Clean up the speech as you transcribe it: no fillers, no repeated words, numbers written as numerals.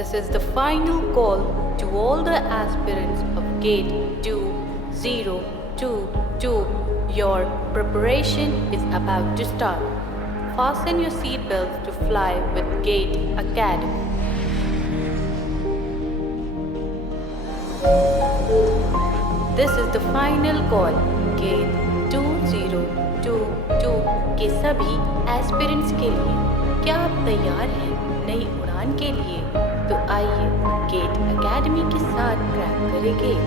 This is the final call to all the aspirants of Gate 2022. Your preparation is about to start. Fasten your seatbelts to fly with Gate Academy. This is the final call. Gate 2022 के सभी aspirants के लिए क्या आप तैयार हैं नई उड़ान के लिए? तो आइए गेट एकेडमी के साथ ट्रैक करें गेट।